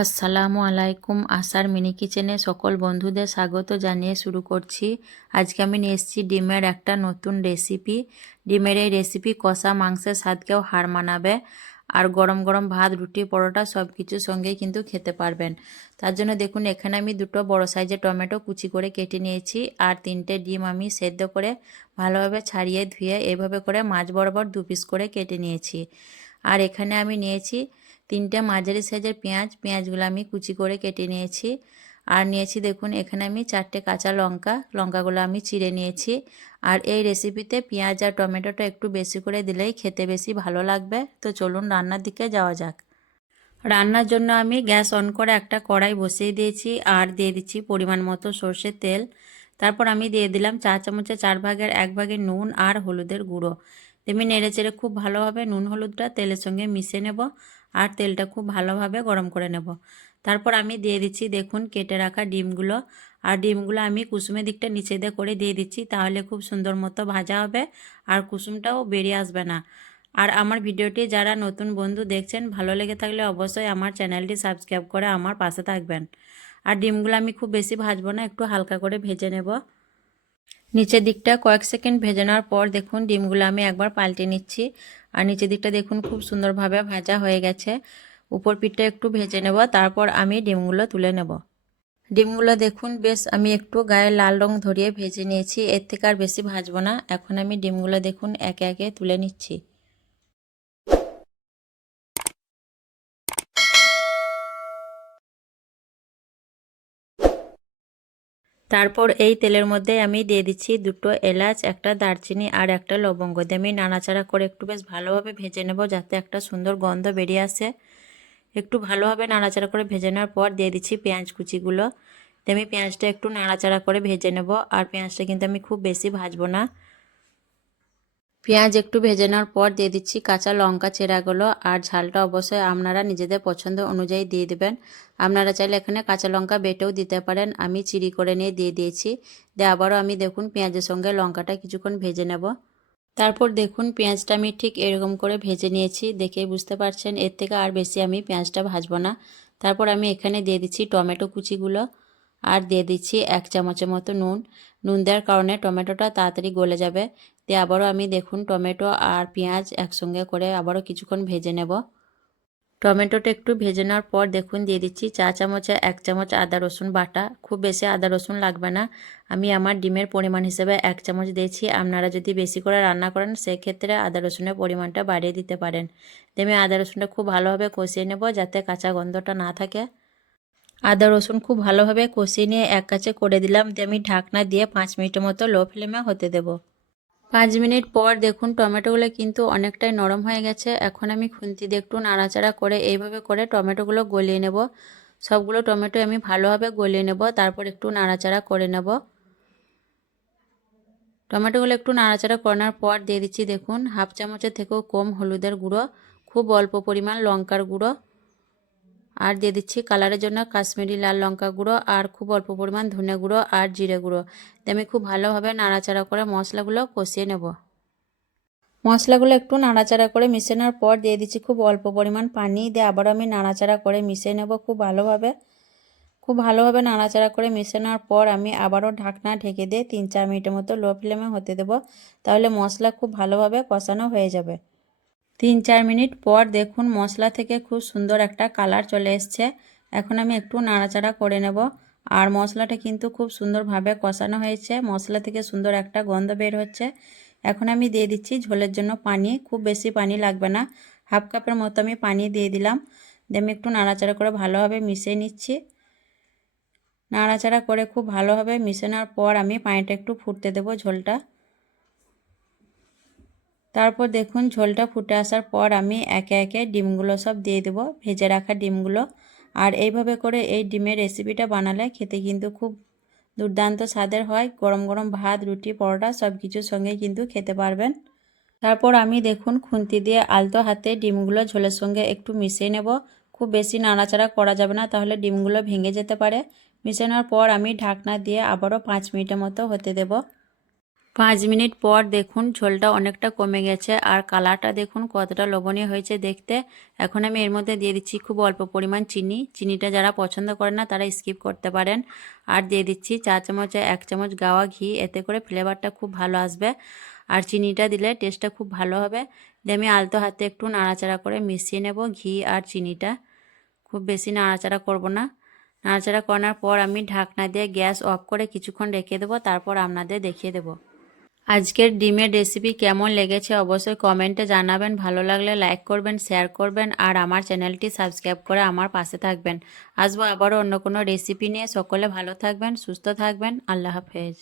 আসসালামু আলাইকুম। আশার মিনি কিচেনে সকল বন্ধুদের স্বাগত জানিয়ে শুরু করছি। আজকে আমি নিয়ে এসেছি ডিমের একটা নতুন রেসিপি। ডিমের এই রেসিপি কষা মাংসের স্বাদকেও হার মানাবে, আর গরম গরম ভাত, রুটি, পরোটা সব কিছুর সঙ্গেই কিন্তু খেতে পারবেন। তার জন্য দেখুন, এখানে আমি দুটো বড় সাইজের টমেটো কুচি করে কেটে নিয়েছি, আর 3টে ডিম আমি সেদ্ধ করে ভালোভাবে ছাড়িয়ে ধুয়ে এভাবে করে মাঝ বরাবর 2 পিস করে কেটে নিয়েছি। আর এখানে আমি নিয়েছি 3টে মাঝারি সাইজের পেঁয়াজগুলো আমি কুচি করে কেটে নিয়েছি। আর নিয়েছি দেখুন এখানে আমি 4টে কাঁচা লঙ্কাগুলো আমি চিড়ে নিয়েছি। আর এই রেসিপিতে পেঁয়াজ আর টমেটোটা একটু বেশি করে দিলেই খেতে বেশি ভালো লাগবে। তো চলুন রান্নার দিকে যাওয়া যাক। রান্নার জন্য আমি গ্যাস অন করে একটা কড়াই বসিয়ে দিয়েছি, আর দিয়ে দিচ্ছি পরিমাণ মতো সর্ষের তেল। তারপর আমি দিয়ে দিলাম 4 চামচে 4 ভাগের 1 ভাগের নুন আর হলুদের গুঁড়ো। তেমনি নেড়ে চেড়ে খুব ভালোভাবে নুন হলুদটা তেলের সঙ্গে মিশিয়ে নেব, আর তেলটা খুব ভালোভাবে গরম করে নেব। তারপর আমি দিয়ে দিচ্ছি দেখুন কেটে রাখা ডিমগুলো। আর ডিমগুলো আমি কুসুমের দিকটা নিচে দিয়ে করে দিয়ে দিচ্ছি, তাহলে খুব সুন্দর মতো ভাজা হবে আর কুসুমটাও বেরিয়ে আসবে না। আর আমার ভিডিওটি যারা নতুন বন্ধু দেখছেন, ভালো লেগে থাকলে অবশ্যই আমার চ্যানেলটি সাবস্ক্রাইব করে আমার পাশে থাকবেন। আর ডিমগুলো আমি খুব বেশি ভাজবো না, একটু হালকা করে ভেজে নেব। নিচের দিকটা কয়েক সেকেন্ড ভেজে নেওয়ার পর দেখুন ডিমগুলো আমি একবার পাল্টে নিচ্ছি। আর নিচের দিকটা দেখুন খুব সুন্দরভাবে ভাজা হয়ে গেছে। উপর পিঠটা একটু ভেজে নেব, তারপর আমি ডিমগুলো তুলে নেব। ডিমগুলো দেখুন বেশ আমি একটু গায়ে লাল রং ধরিয়ে ভেজে নিয়েছি, এর থেকে আর বেশি ভাজবো না। এখন আমি ডিমগুলো দেখুন একে একে তুলে নিচ্ছি। তারপর এই তেলের মধ্যে আমি দিয়ে দিচ্ছি 2টো এলাচ, একটা দারচিনি আর একটা লবঙ্গ দিয়ে আমি নাড়াচাড়া করে একটু বেশ ভালোভাবে ভেজে নেব, যাতে একটা সুন্দর গন্ধ বেরিয়ে আসে। একটু ভালোভাবে নাড়াচাড়া করে ভেজে নেওয়ার পর দিয়ে দিচ্ছি পেঁয়াজ কুচিগুলো। দিয়ে আমি পেঁয়াজটা একটু নাড়াচাড়া করে ভেজে নেব, আর পেঁয়াজটা কিন্তু আমি খুব বেশি ভাজবো না। পেঁয়াজ একটু ভেজে নেওয়ার পর দিয়ে দিচ্ছি কাঁচা লঙ্কা চেরাগুলো, আর ঝালটা অবশ্যই আপনারা নিজেদের পছন্দ অনুযায়ী দিয়ে দেবেন। আপনারা চাইলে এখানে কাঁচা লঙ্কা বেটেও দিতে পারেন, আমি চিড়ি করে নিয়ে দিয়ে দিয়েছি। দিয়ে আবারও আমি দেখুন পেঁয়াজের সঙ্গে লঙ্কাটা কিছুক্ষণ ভেজে নেব। তারপর দেখুন পেঁয়াজটা আমি ঠিক এরকম করে ভেজে নিয়েছি, দেখেই বুঝতে পারছেন এর থেকে আর বেশি আমি পেঁয়াজটা ভাজবো না। তারপর আমি এখানে দিয়ে দিচ্ছি টমেটো কুচিগুলো, আর দিয়ে দিচ্ছি 1 চামচের মতো নুন দেওয়ার কারণে টমেটোটা তাড়াতাড়ি গলে যাবে। দিয়ে আবারও আমি দেখুন টমেটো আর পেঁয়াজ একসঙ্গে করে আবারও কিছুক্ষণ ভেজে নেব। টমেটোটা একটু ভেজে নেওয়ার পর দেখুন দিয়ে দিচ্ছি 4 চামচে 1 চামচ আদা রসুন বাটা। খুব বেশি আদা রসুন লাগবে না, আমি আমার ডিমের পরিমাণ হিসেবে 1 চামচ দিয়েছি। আপনারা যদি বেশি করে রান্না করেন সেক্ষেত্রে আদা রসুনের পরিমাণটা বাড়িয়ে দিতে পারেন। দিয়ে আমি আদা রসুনটা খুব ভালোভাবে কষিয়ে নেব, যাতে কাঁচা গন্ধটা না থাকে। আদা রসুন খুব ভালোভাবে কষিয়ে নিয়ে এক কাছে করে দিলাম, দিয়ে আমি ঢাকনা দিয়ে 5 মিনিটের মতো লো ফ্লেমে হতে দেব। 5 মিনিট পর দেখুন টমেটোগুলো কিন্তু অনেকটাই নরম হয়ে গেছে। এখন আমি খুন্তি দিয়ে একটু নাড়াচাড়া করে এইভাবে করে টমেটোগুলো গলিয়ে নেব। সবগুলো টমেটো আমি ভালোভাবে গলিয়ে নেব, তারপর একটু নাড়াচাড়া করে নেব। টমেটোগুলো একটু নাড়াচাড়া করানোর পর দিয়ে দিচ্ছি দেখুন 1/2 চামচের থেকেও কম হলুদের গুঁড়ো, খুব অল্প পরিমাণ লঙ্কার গুঁড়ো, আর দিয়ে দিচ্ছি কালারের জন্য কাশ্মীরি লাল লঙ্কা গুঁড়ো, আর খুব অল্প পরিমাণ ধনে গুঁড়ো আর জিরে গুঁড়ো। দিয়ে আমি খুব ভালোভাবে নাড়াচাড়া করে মশলাগুলো কষিয়ে নেব। মশলাগুলো একটু নাড়াচাড়া করে মিশিয়ে নেওয়ার পর দিয়ে দিচ্ছি খুব অল্প পরিমাণ পানি, দিয়ে আবার আমি নাড়াচাড়া করে মিশিয়ে নেব খুব ভালোভাবে নাড়াচাড়া করে মিশিয়ে নেওয়ার পর আমি আবারও ঢাকনা ঢেকে দিয়ে 3-4 মিনিটের মতো লো ফ্লেমে হতে দেব, তাহলে মশলা খুব ভালোভাবে কষানো হয়ে যাবে। 3-4 মিনিট পর দেখুন মশলা থেকে খুব সুন্দর একটা কালার চলে এসছে। এখন আমি একটু নাড়াচাড়া করে নেব, আর মশলাটা কিন্তু খুব সুন্দরভাবে কষানো হয়েছে, মশলা থেকে সুন্দর একটা গন্ধ বের হচ্ছে। এখন আমি দিয়ে দিচ্ছি ঝোলের জন্য পানি, খুব বেশি পানি লাগবে না, 1/2 কাপের মতো আমি পানি দিয়ে দিলাম। দিয়ে আমি একটু নাড়াচাড়া করে ভালোভাবে মিশিয়ে নিচ্ছি। নাড়াচাড়া করে খুব ভালোভাবে মিশে নেওয়ার পর আমি পানিটা একটু ফুটতে দেবো ঝোলটা। তারপর দেখুন ঝোলটা ফুটে আসার পর আমি একে একে ডিমগুলো সব দিয়ে দেবো, ভেজে রাখা ডিমগুলো। আর এইভাবে করে এই ডিমের রেসিপিটা বানালে খেতে কিন্তু খুব দুর্দান্ত স্বাদের হয়, গরম গরম ভাত, রুটি, পরোটা সব কিছুর সঙ্গেই কিন্তু খেতে পারবেন। তারপর আমি দেখুন খুন্তি দিয়ে আলতো হাতে ডিমগুলো ঝোলের সঙ্গে একটু মিশিয়ে নেব। খুব বেশি নাড়াচাড়া করা যাবে না, তাহলে ডিমগুলো ভেঙে যেতে পারে। মিশিয়ে নেওয়ার পর আমি ঢাকনা দিয়ে আবারও 5 মিনিটের মতো হতে দেব। 5 মিনিট পর দেখুন ঝোলটা অনেকটা কমে গেছে আর কালারটা দেখুন কতটা লোভনীয় হয়েছে দেখতে। এখন আমি এর মধ্যে দিয়ে দিচ্ছি খুব অল্প পরিমাণ চিনি। চিনিটা যারা পছন্দ করেন না তারা স্কিপ করতে পারেন। আর দিয়ে দিচ্ছি চা চামচে 1 চামচ গাওয়া ঘি, এতে করে ফ্লেভারটা খুব ভালো আসবে আর চিনিটা দিলে টেস্টটা খুব ভালো হবে। দিয়ে আমি আলতো হাতে একটু নাড়াচাড়া করে মিশিয়ে নেব ঘি আর চিনিটা। খুব বেশি নাড়াচাড়া করব না। নাড়াচাড়া করার পর আমি ঢাকনা দিয়ে গ্যাস অফ করে কিছুক্ষণ রেখে দেবো, তারপর আপনাদের দেখিয়ে দেবো। আজকের ডিমের রেসিপি কেমন লেগেছে অবশ্যই কমেন্টে জানাবেন। ভালো লাগলে লাইক করবেন, শেয়ার করবেন আর আমার চ্যানেলটি সাবস্ক্রাইব করে আমার পাশে থাকবেন। আসবো আবারও অন্য কোনো রেসিপি নিয়ে। সকলে ভালো থাকবেন, সুস্থ থাকবেন। আল্লাহ হাফেজ।